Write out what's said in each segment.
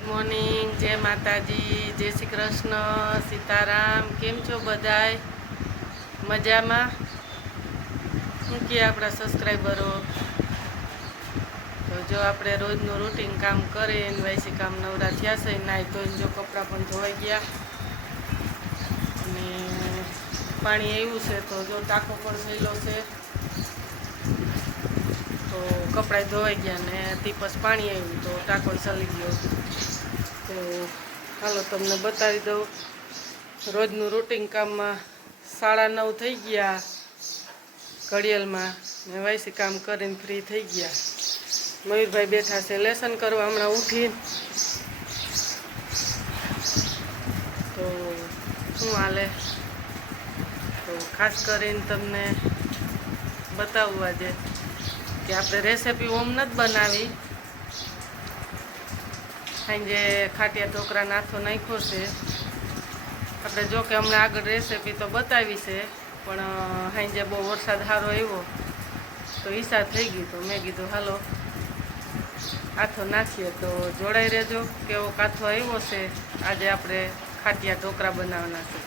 Good morning, જય માતાજી, જય શ્રી કૃષ્ણ, સીતારામ. કેમ છો બધાય? મજામાં? શું કહે આપણા સબસ્ક્રાઈબરો? તો જો આપણે રોજનું રૂટીન કામ કરીને વૈસી કામ નવરા થયા છે, નાહી ધોઈને જો કપડાં પણ ધોવાઈ ગયા અને પાણી આવ્યું છે તો જો ટાંકો પણ થયેલો છે તો કપડાં ધોવાઈ ગયા ને તીપસ પાણી આવ્યું તો ટાંકો ચલી ગયો. તો હાલો તમને બતાવી દઉં રોજનું રૂટીન કામમાં 9:30 થઈ ગયા ઘડિયાળમાં ને વાયસી કામ કરીને ફ્રી થઈ ગયા. મયુરભાઈ બેઠા છે લેસન કરવા હમણાં ઉઠીને. તો શું હાલે તો ખાસ કરીને તમને બતાવવું આજે કે આપણે રેસીપી ઓમ નથી બનાવી. સાંજે ખાટિયા ઢોકળા નાથો નાખ્યો છે આપણે. જો કે હમણાં આગળ રેસીપી તો બતાવી છે પણ સાંજે બહુ વરસાદ સારો આવ્યો તો ઈચ્છા થઈ ગઈ તો મેં કીધું હાલો આથો નાખીએ. તો જોડાઈ રહેજો કેવો કાથો આવ્યો છે. આજે આપણે ખાટિયા ઢોકળા બનાવવાના છે.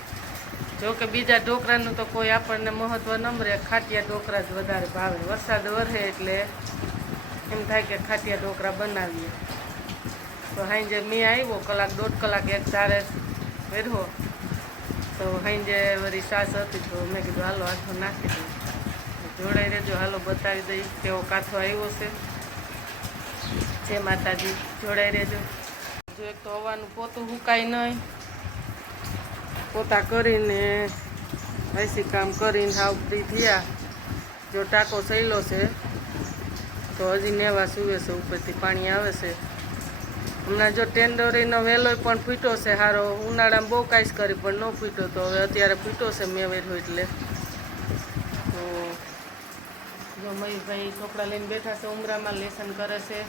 જો કે બીજા ઢોકળાનું તો કોઈ આપણને મહત્ત્વ ન રહે, ખાટિયા ઢોકળા જ વધારે ભાવે. વરસાદ વરસે એટલે એમ થાય કે ખાટિયા ઢોકળા બનાવીએ. તો સાંજે મેં આવ્યો 1-1.5 કલાક એક ધારે વેરવો તો સાંજે વળી સાસ હતી તો મેં કીધું હાલો આથો નાખી દઉં. જોડાઈ રહેજો, હાલો બતાવી દઈ કેવો કાથો આવ્યો છે. જય માતાજી, જોડાઈ રહેજો. જો એક તો હવાનું પોતું સુકાય નહીં, પોતા કરીને આઈસી કામ કરીને હાવ ફ્રી થયા. જો ટાંકો સહેલો છે તો હજી નેવા સુવે છે, ઉપરથી પાણી આવે છે. હમણાં જો ટેન્ડોરીનો વેલોય પણ ફૂટ્યો છે સારો. ઉનાળામાં બહુ કાંઈ કરી પણ ન ફૂટ્યો તો હવે અત્યારે ફૂટ્યો છે મેં વેઠો એટલે. તો જો મયુરભાઈ છોકરા લઈને બેઠા છે ઉમરામાં, લેસન કરે છે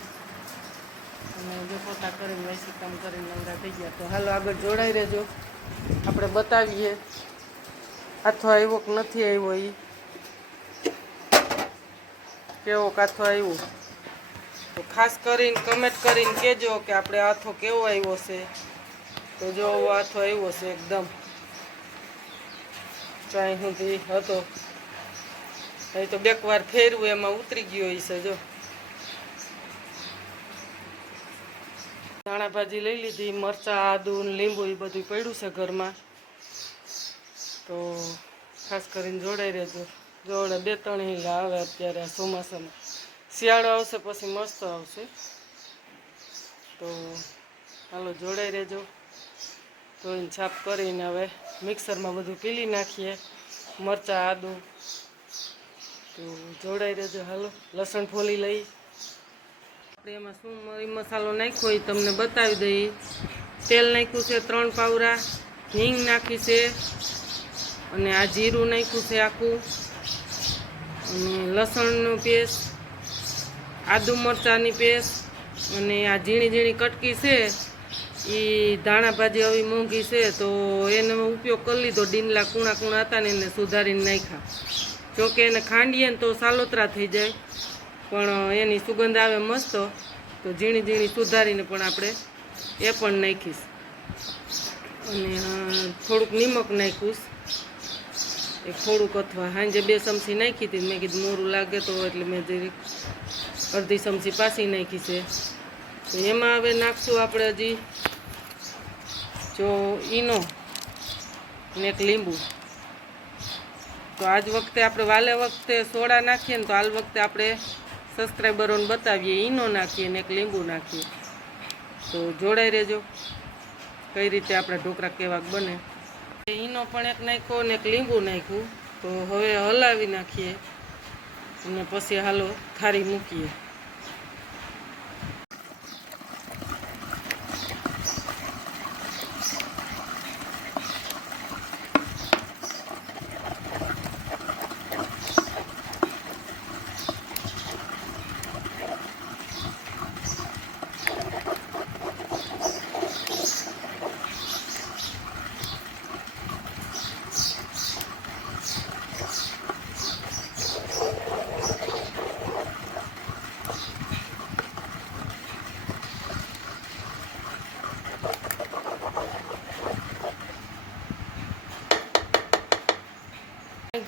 અને જો પોતા કરીને વાયસી કામ કરીને નવરા થઈ ગયા. તો હાલો આગળ જોડાઈ રહેજો, આપણે બતાવીએ કાથો આવ્યો કે નથી આવ્યો, એ કેવો કાથો આવ્યો. તો ખાસ કરીને કમેન્ટ કરીને કહેજો કે આપણે આથો કેવો આવ્યો છે. તો જો આથો આવ્યો છે એકદમ ચાઈ સુધી હતો. એ તો બેકવાર ફેરવું એમાં ઉતરી ગયો છે. જો ધાણા ભાજી લઈ લીધી, મરચાં, આદુ ને લીંબુ એ બધું પડ્યું છે ઘરમાં. તો ખાસ કરીને જોડાઈ રહેજો. જોડે 2-3 હિંગા આવે અત્યારે ચોમાસામાં. શિયાળો આવશે પછી મસ્ત આવશે. તો હાલો જોડાઈ રહેજો. ધોઈને છાપ કરીને હવે મિક્સરમાં બધું પીલી નાખીએ, મરચાં, આદુ. તો જોડાઈ રહેજો. હાલો લસણ ફોલી લઈ. આપણે એમાં શું મરી મસાલો નાખ્યો એ તમને બતાવી દઈએ. તેલ નાખ્યું છે 3 પાવરા, હિંગ નાખી છે અને આ જીરું નાખ્યું છે આખું, અને લસણનો પેસ્ટ, આદુ મરચાંની પેસ્ટ, અને આ ઝીણી ઝીણી કટકી છે એ ધાણા ભાજી આવી મોંઘી છે તો એનો ઉપયોગ કરી લીધો. ડીંડલા કૂણા કૂણા હતા ને એને સુધારીને નાખ્યા. જોકે એને ખાંડીએ ને તો સાલોતરા થઈ જાય પણ એની સુગંધ આવે મસ્ત. તો ઝીણી ઝીણી સુધારીને પણ આપણે એ પણ નાખીશ. અને થોડુંક નિમક નાખ્યું એક થોડુંક, અથવા સાંજે 2 ચમચી નાખી હતી. મેં કીધું મોરું લાગે તો એટલે મેં જરી અડધી ચમચી પાછી નાખી છે. તો એમાં હવે નાખશું આપણે હજી જો ઈનો ને એક લીંબુ. તો આજ વખતે આપણે વાલે વખતે સોડા નાખીએ ને તો હાલ વખતે આપણે સબસ્ક્રાઈબરોને બતાવીએ ઈનો નાખીએ ને એક લીંબુ નાખીએ. તો જોડાઈ રહેજો કઈ રીતે આપણા ઢોકળા કેવાક બને. ઈનો પણ એક નાખ્યો ને એક લીંબુ નાખ્યું. તો હવે હલાવી નાખીએ અને પછી હાલો થાળી મૂકીએ.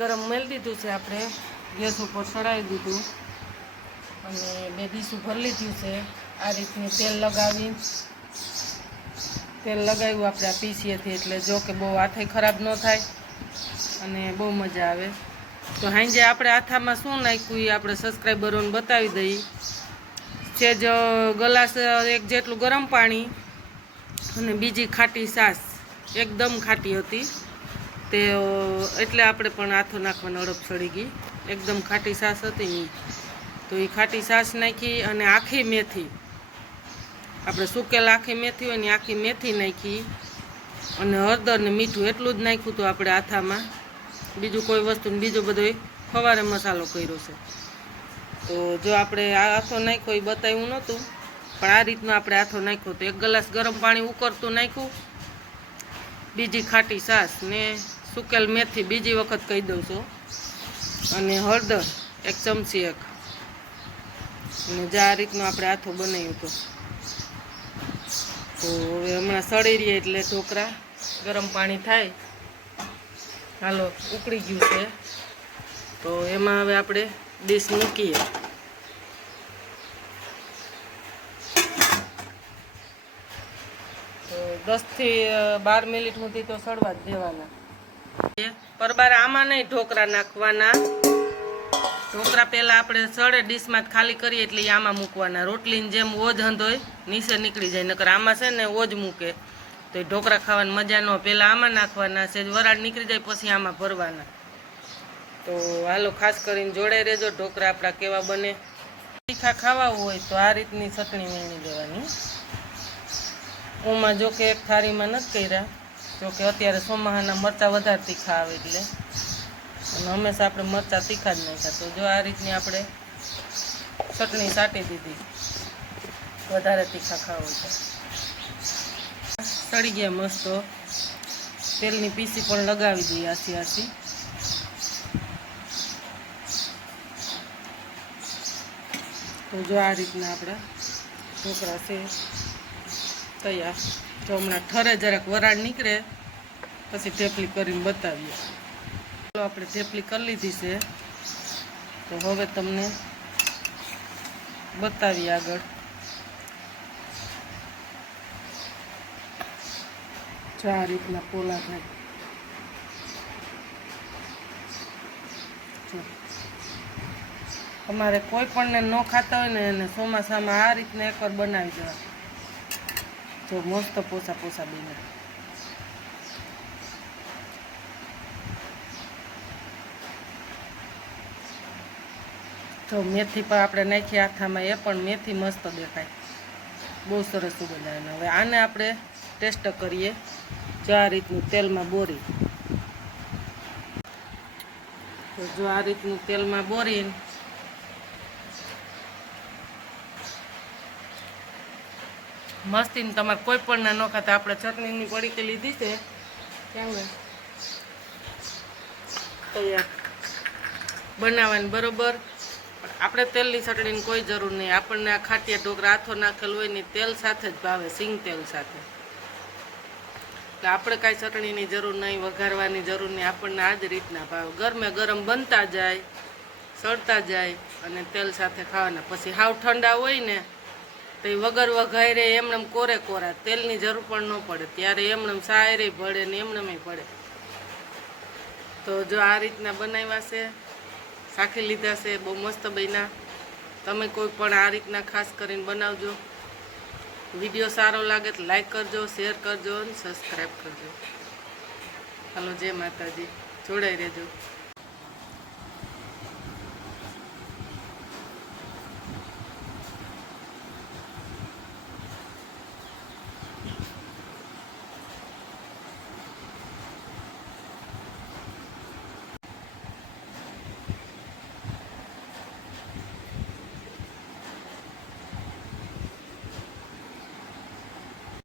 ગરમ મેળી દીધું છે, આપણે ગેસ ઉપર ચડાવી દીધું અને 2 ડીશું ભરી લીધું છે. આ રીતનું તેલ લગાવ્યું આપણે આ પીસીએથી, એટલે જો કે બહુ હાથે ખરાબ ન થાય અને બહુ મજા આવે. તો હાંજે આપણે આથામાં શું નાખ્યું એ આપણે સબસ્ક્રાઈબરોને બતાવી દઈએ. સેજ ગ્લાસ 1 જેટલું ગરમ પાણી અને બીજી ખાટી છાશ, એકદમ ખાટી હતી તે, એટલે આપણે પણ આથો નાખવાનો અડપ ચડી ગઈ. એકદમ ખાટી છાશ હતી તો એ ખાટી છાશ નાખી અને આખી મેથી, આપણે સૂકેલ આખી મેથી હોય ને આખી મેથી નાખી અને હળદર ને મીઠું એટલું જ નાખ્યું તો આપણે આથામાં, બીજું કોઈ વસ્તુ ને બીજો બધો ફવારે મસાલો કર્યો છે. તો જો આપણે આ આથો નાખ્યો એ બતાવ્યું નહોતું, પણ આ રીતનો આપણે આથો નાખ્યો તો 1 ગ્લાસ ગરમ પાણી ઉકળતું નાખ્યું, બીજી ખાટી છાશ ને સૂકેલ મેથી બીજી વખત કહી દઉં છું, અને હળદર 1 ચમચી અને જે આ રીતનો આપણે આથો બનાવ્યો હતો. તો હવે હમણાં સળી રહીએ એટલે ઢોકળા ગરમ પાણી થાય. હાલો ઉકળી ગયું છે તો એમાં હવે આપણે ડીશ મૂકીએ. તો 10 થી 12 મિનિટ સુધી તો સળવા જ દેવાના. પરબાર આમાં નહીં ઢોકળા નાખવાના, ઢોકળા પહેલાં આપણે સળે ડીશમાં જ ખાલી કરીએ એટલે આમાં મૂકવાના. રોટલીની જેમ ઓજ હંધોય નીચે નીકળી જાય, નકર આમાં છે ને ઓજ મૂકે તો એ ઢોકળા ખાવાની મજા ન. પહેલાં આમાં નાખવાના, સેજ વરાળ નીકળી જાય પછી આમાં ભરવાના. તો હાલો ખાસ કરીને જોડાઈ રહેજો. ઢોકળા આપણા કેવા બને. તીખા ખાવા હોય તો આ રીતની ચટણી વેણી દેવાની. ઓમાં જો કે એક થાળીમાં નથી કર્યા, જો કે અત્યારે સોમાહાના મરચાં વધારે તીખા આવે એટલે, અને હંમેશા આપણે મરચાં તીખા જ નાખ્યા. તો જો આ રીતની આપણે ચટણી સાટી દીધી, વધારે તીખા ખાવા હોય તો. સળી ગયા મસ્ત, તેલની પીસી પણ લગાવી દઈએ આછી. તો જો આ રીતના આપણા ઢોકળા છે તૈયાર. જો હમણાં ઠરે જરાક વરાળ નીકળે પછી ઢેપલી કરીને બતાવીએ. ચાલો આપણે ઢેપલી કરી લીધી છે તો હવે તમને બતાવીએ આગળ. જો આ રીતના પોલા થાય. અમારે કોઈ પણને ન ખાતા હોય ને એને ચોમાસામાં આ રીતના એકવાર બનાવી દેવા. જો મસ્ત પોસા બન્યા. જો મેથી પણ આપણે નાખી આથામાં, એ પણ મેથી મસ્ત દેખાય, બહુ સરસ સુગંધ આવે. હવે આને આપણે ટેસ્ટ કરીએ. જો આ રીતનું તેલમાં બોરી, તો જો આ રીતનું તેલમાં બોરીને મસ્તીને તમારે કોઈ પણ ન ખાતા, આપણે ચટણીની પડીકી લીધી છે કેમ તૈયાર બનાવવાની બરોબર. આપણે તેલની ચટણીની કોઈ જરૂર નહીં, આપણને આ ખાટિયા ઢોકળા આથો નાખેલ હોય ને તેલ સાથે જ ભાવે, સિંગ તેલ સાથે. એટલે આપણે કાંઈ ચટણીની જરૂર નહીં, વઘારવાની જરૂર નહીં, આપણને આ જ રીતના ભાવે. ગરમે ગરમ બનતા જાય, સળતા જાય અને તેલ સાથે ખાવાના. પછી હાવ ઠંડા હોય ને તો એ વગર વઘારે એમનેમ કોરે કોરા, તેલની જરૂર પણ ન પડે, ત્યારે એમનેમ સાયરે ભળે ને એમનેમ પડે. તો જો આ રીતના બનાવ્યા છે, શાખી લીધા છે, બહુ મસ્ત બન્યા. તમે કોઈ પણ આ રીતના ખાસ કરીને બનાવજો. વિડીયો સારો લાગે તો લાઈક કરજો, શેર કરજો અને સબસ્ક્રાઈબ કરજો. હાલો જય માતાજી, જોડાઈ રહેજો.